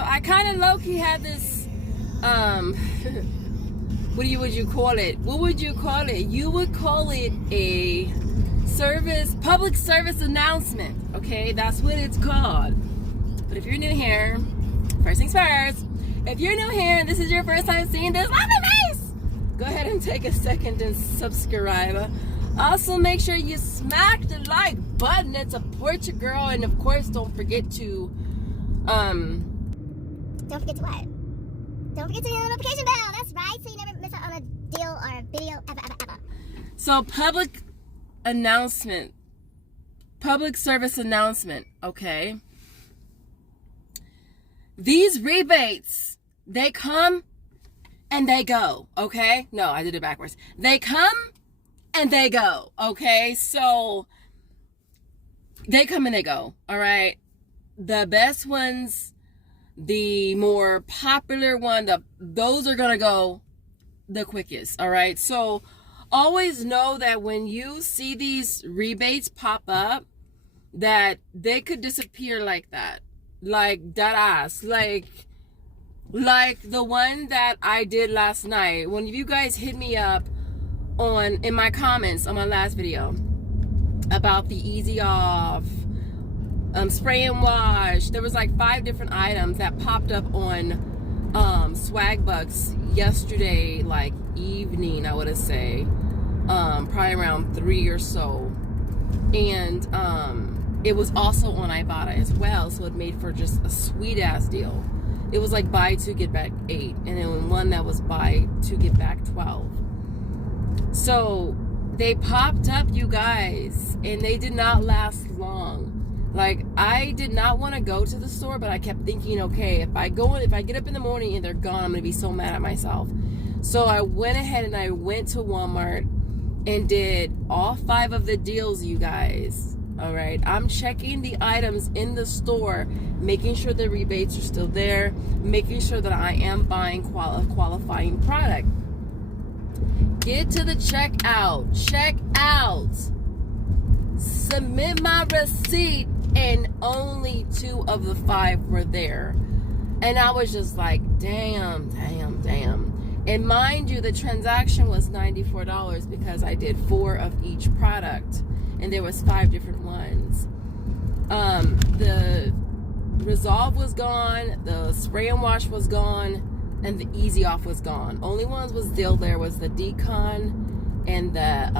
So I kind of low-key had this, what would you call it? What would you call it? You would call it a public service announcement, okay? That's what it's called. But if you're new here, first things first, if you're new here and this is your first time seeing this, go ahead and take a second and subscribe. Also, make sure you smack the like button and support your girl. And of course, don't forget to Don't forget to what? Don't forget to hit the notification bell. That's right, so you never miss out on a deal or a video ever. So public service announcement, okay? These rebates, they come and they go, okay? No, I did it backwards. They come and they go, okay? So they come and they go, all right? The best ones, the more popular one, those are gonna go the quickest, all right? So always know that when you see these rebates pop up, that they could disappear like that, like that ass, like the one that I did last night. When you guys hit me up in my comments on my last video about the easy off, spray and wash, there was like 5 different items that popped up on Swagbucks yesterday, like evening, I would say, probably around 3 or so, and it was also on Ibotta as well, so it made for just a sweet ass deal. It was like buy 2 get back 8, and then one that was buy 2 get back 12. So they popped up, you guys, and they did not last long. Like, I did not want to go to the store, but I kept thinking, okay, if I get up in the morning and they're gone, I'm gonna be so mad at myself. So I went ahead and I went to Walmart and did all 5 of the deals, you guys. All right, I'm checking the items in the store, making sure the rebates are still there, making sure that I am buying a qualifying product. Get to the checkout, submit my receipt, and only 2 of the 5 were there. And I was just like, damn. And mind you, the transaction was $94 because I did 4 of each product, and there was 5 different ones. The Resolve was gone, the spray and wash was gone, and the easy off was gone. Only ones was still there was the Decon and the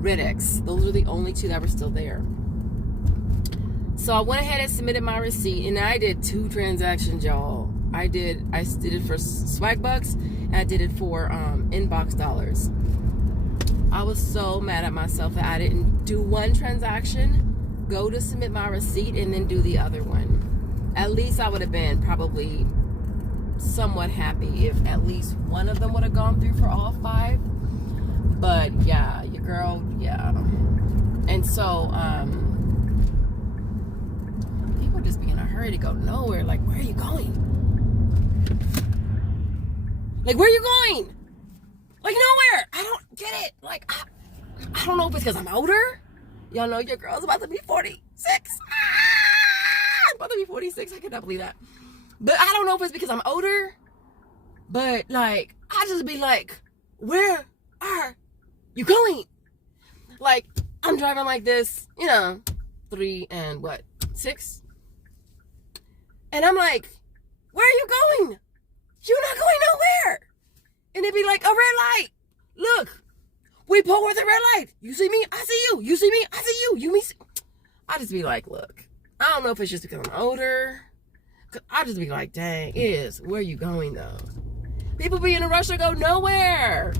Ridix. Those were the only 2 that were still there. So I went ahead and submitted my receipt, and I did 2 transactions, y'all. I did it for Swagbucks, and I did it for Inbox Dollars. I was so mad at myself that I didn't do 1 transaction, go to submit my receipt, and then do the other one. At least I would have been probably somewhat happy if at least one of them would have gone through for all 5. But yeah, your girl, yeah. And so people just be in a hurry to go nowhere. Like, where are you going? Like, where are you going? Like, nowhere. I don't get it. Like, I don't know if it's because I'm older. Y'all know your girl's about to be 46. I'm about to be 46. I cannot believe that. But I don't know if it's because I'm older. But, like, I just be like, where are you going? Like, I'm driving like this, 3 and 6? And I'm like, where are you going? You're not going nowhere. And it'd be like a red light. Look, we pull with a red light. You see me, I see you. You see me, I see you. You me see. I just be like, look, I don't know if it's just because I'm older. I just be like, dang, where are you going though? People be in a rush to go nowhere.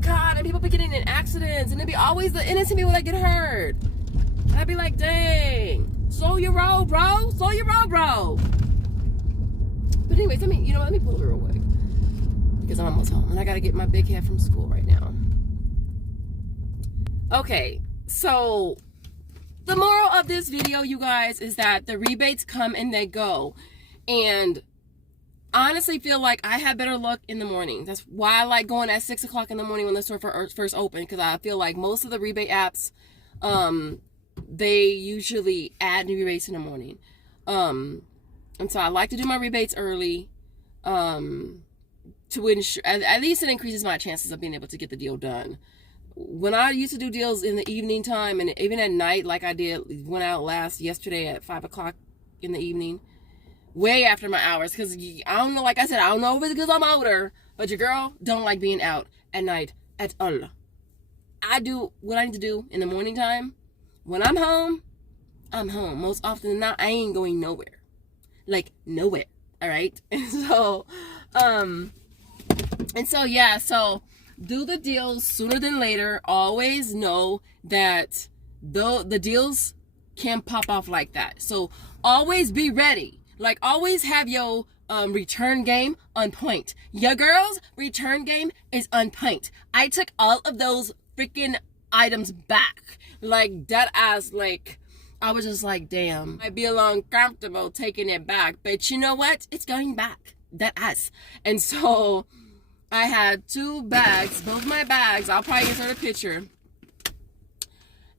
God, and people be getting in accidents, and it be always the innocent people that get hurt. I'd be like, dang, slow your road, bro. Slow your road, bro. But anyways, let me pull her away because I'm almost home, and I gotta get my big head from school right now. Okay, so the moral of this video, you guys, is that the rebates come and they go, and honestly feel like I have better luck in the morning. That's why I like going at 6 o'clock in the morning when the store first open, because I feel like most of the rebate apps, they usually add new rebates in the morning. And so I like to do my rebates early, to ensure, at least it increases my chances of being able to get the deal done. When I used to do deals in the evening time, and even at night, like I went out yesterday at 5 o'clock in the evening, way after my hours, because I don't know, like I said, I don't know if it's because I'm older, but your girl don't like being out at night at all. I do what I need to do in the morning time. When I'm home, I'm home. Most often than not, I ain't going nowhere. Like, nowhere. All right? Yeah, so do the deals sooner than later. Always know that the deals can pop off like that. So always be ready. Like, always have your return game on point. Your girl's return game is on point. I took all of those freaking items back. Like, dead ass, like, I was just like, damn, I'd be a little uncomfortable taking it back. But you know what? It's going back. Dead ass. And so I had 2 bags, both my bags. I'll probably insert a picture.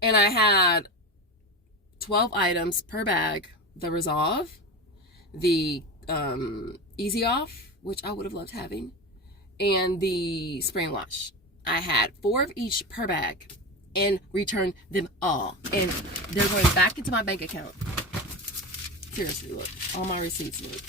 And I had 12 items per bag. The Resolve, the Easy Off, which I would have loved having, and the Spray and Wash. I had 4 of each per bag and returned them all. And they're going back into my bank account. Seriously, look. All my receipts, look.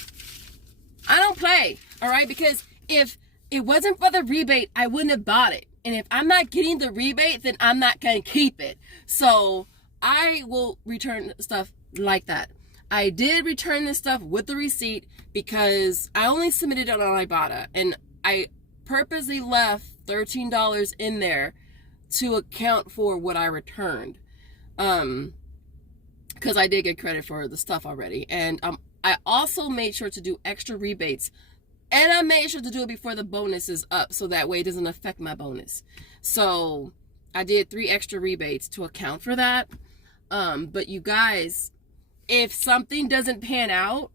I don't play, all right? Because if it wasn't for the rebate, I wouldn't have bought it. And if I'm not getting the rebate, then I'm not going to keep it. So I will return stuff like that. I did return this stuff with the receipt because I only submitted it on Ibotta. And I purposely left $13 in there to account for what I returned. Because I did get credit for the stuff already. And I also made sure to do extra rebates. And I made sure to do it before the bonus is up, so that way it doesn't affect my bonus. So I did 3 extra rebates to account for that. But you guys, if something doesn't pan out,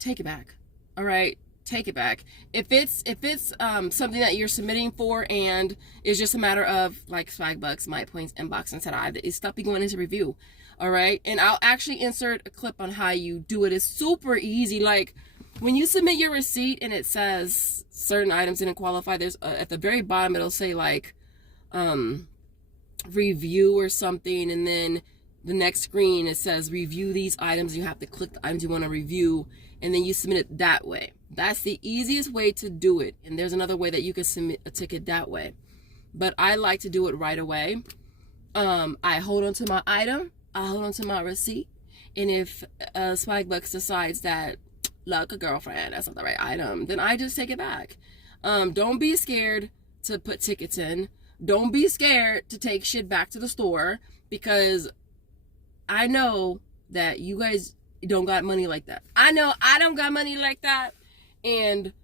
take it back. All right, take it back. If it's something that you're submitting for and it's just a matter of like Swagbucks, My Points, Inbox, etc., it's stuff be going into review. All right, and I'll actually insert a clip on how you do it. It's super easy. Like, when you submit your receipt and it says certain items didn't qualify, there's at the very bottom it'll say like review or something, and then the next screen it says review these items. You have to click the items you want to review, and then you submit it that way. That's the easiest way to do it. And there's another way that you can submit a ticket that way, but I like to do it right away. I hold on to my item, I hold on to my receipt, and if Swagbucks decides that, look, a girlfriend, that's not the right item, then I just take it back. Don't be scared to put tickets in. Don't be scared to take shit back to the store, because I know that you guys don't got money like that. I know I don't got money like that, and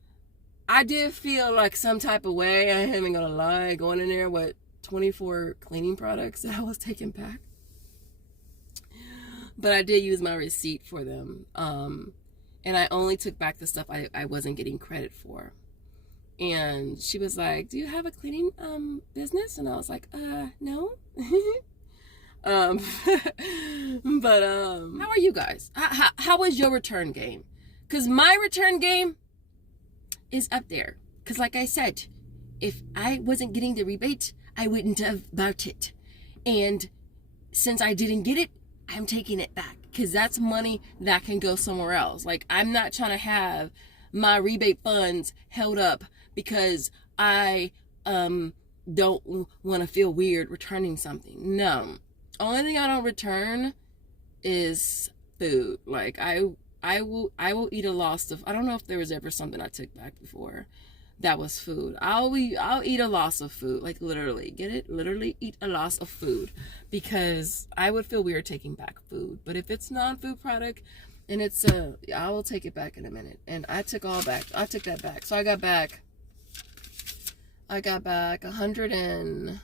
I did feel like some type of way. I ain't even gonna lie, going in there with 24 cleaning products that I was taking back. But I did use my receipt for them. And I only took back the stuff I wasn't getting credit for. And she was like, do you have a cleaning business? And I was like, no. But how are you guys? How was your return game? Because my return game is up there. Because like I said, if I wasn't getting the rebate, I wouldn't have bought it. And since I didn't get it, I'm taking it back, because that's money that can go somewhere else. Like, I'm not trying to have my rebate funds held up because I don't want to feel weird returning something. No. Only thing I don't return is food. Like, I will eat a loss of, I don't know if there was ever something I took back before that was food. I'll eat a loss of food, like literally, get it? Literally eat a loss of food, because I would feel weird taking back food. But if it's non-food product and it's I will take it back in a minute. And I took that back. So I got back 100 and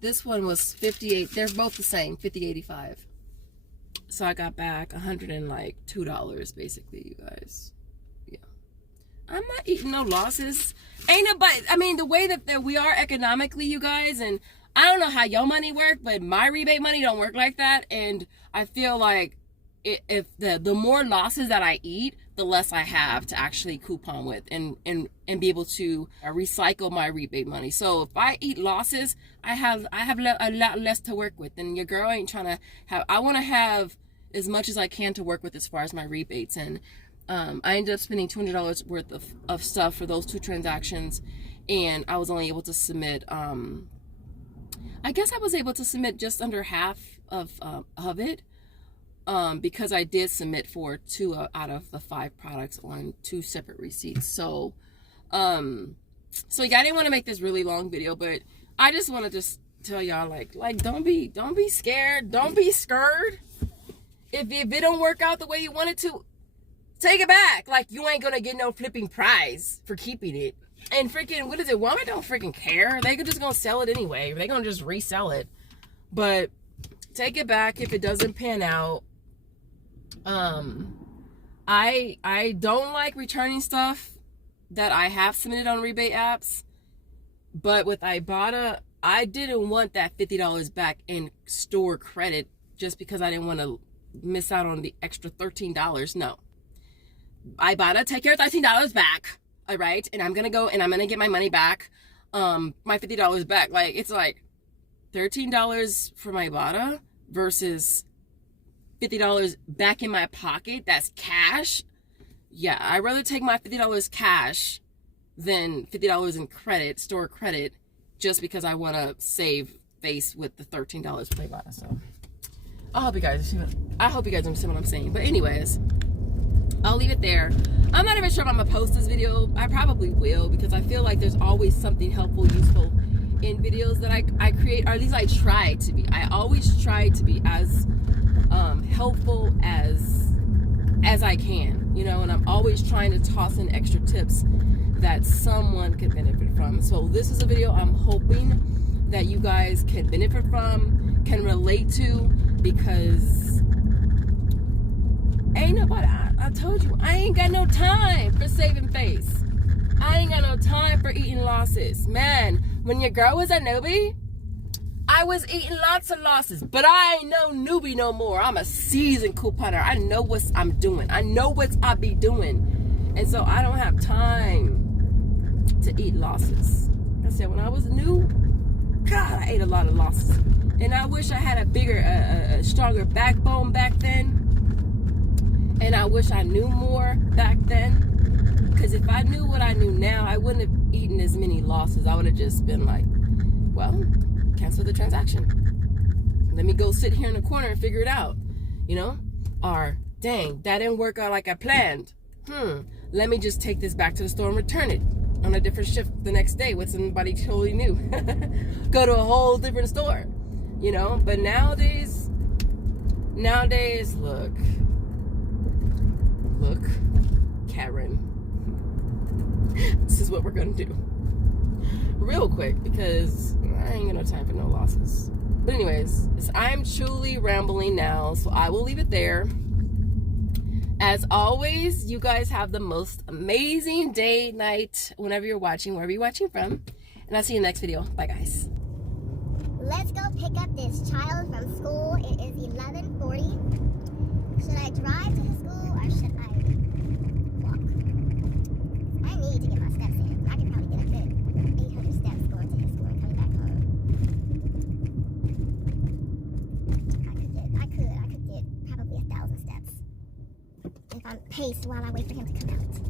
this one was 58. They're both the same, 50.85. So I got back $102 basically, you guys. I'm not eating no losses. Ain't nobody, I mean, the way that we are economically, you guys, and I don't know how your money work, but my rebate money don't work like that. And I feel like if the more losses that I eat, the less I have to actually coupon with and be able to recycle my rebate money. So if I eat losses, I have a lot less to work with. And your girl ain't trying to have. I want to have as much as I can to work with as far as my rebates. And I ended up spending $200 worth of stuff for those 2 transactions, and I was only able to submit. I guess I was able to submit just under half of it. Because I did submit for 2 out of the 5 products on 2 separate receipts. So yeah, I didn't want to make this really long video, but I just want to just tell y'all, like don't be scared, don't be scared. If it don't work out the way you want it to, take it back. Like, you ain't gonna get no flipping prize for keeping it. And freaking, what is it? Walmart don't freaking care. They could just gonna sell it anyway. They gonna just resell it. But take it back if it doesn't pan out. I don't like returning stuff that I have submitted on rebate apps, but with Ibotta, I didn't want that $50 back in store credit just because I didn't want to miss out on the extra $13. No. Ibotta, take your $13 back, all right? And I'm gonna go and I'm gonna get my money back, my $50 back. Like, it's like $13 for my Ibotta versus $50 back in my pocket. That's cash. Yeah, I'd rather take my $50 cash than $50 in credit, store credit, just because I want to save face with the $13 for Ibotta. So I hope you guys understand what I'm saying. But anyways, I'll leave it there. I'm not even sure if I'm gonna post this video. I probably will, because I feel like there's always something helpful, useful in videos that I create, or at least I try to be. I always try to be as helpful as I can, you know, and I'm always trying to toss in extra tips that someone could benefit from. So this is a video I'm hoping that you guys can benefit from, can relate to, because ain't nobody, I told you, I ain't got no time for saving face. I ain't got no time for eating losses. Man, when your girl was a newbie, I was eating lots of losses, but I ain't no newbie no more. I'm a seasoned couponer. I know what I'm doing. I know what I be doing. And so I don't have time to eat losses. Like I said, when I was new, God, I ate a lot of losses. And I wish I had a bigger, a stronger backbone back then. And I wish I knew more back then. Because if I knew what I knew now, I wouldn't have eaten as many losses. I would have just been like, well, cancel the transaction. Let me go sit here in the corner and figure it out, you know? Or, dang, that didn't work out like I planned. Let me just take this back to the store and return it on a different shift the next day with somebody totally new. Go to a whole different store, you know? But nowadays, look, Karen, this is what we're gonna do. Real quick, because I ain't got no time for no losses. But anyways, I'm truly rambling now, so I will leave it there. As always, you guys have the most amazing day, night, whenever you're watching, wherever you're watching from. And I'll see you in the next video. Bye, guys. Let's go pick up this child from school. It is 11:40. Should I drive to his school or should I walk? I need to get my steps in. I can probably get a good 800 steps going to his school and coming back home. I could get probably 1,000 steps if I'm paced while I wait for him to come out.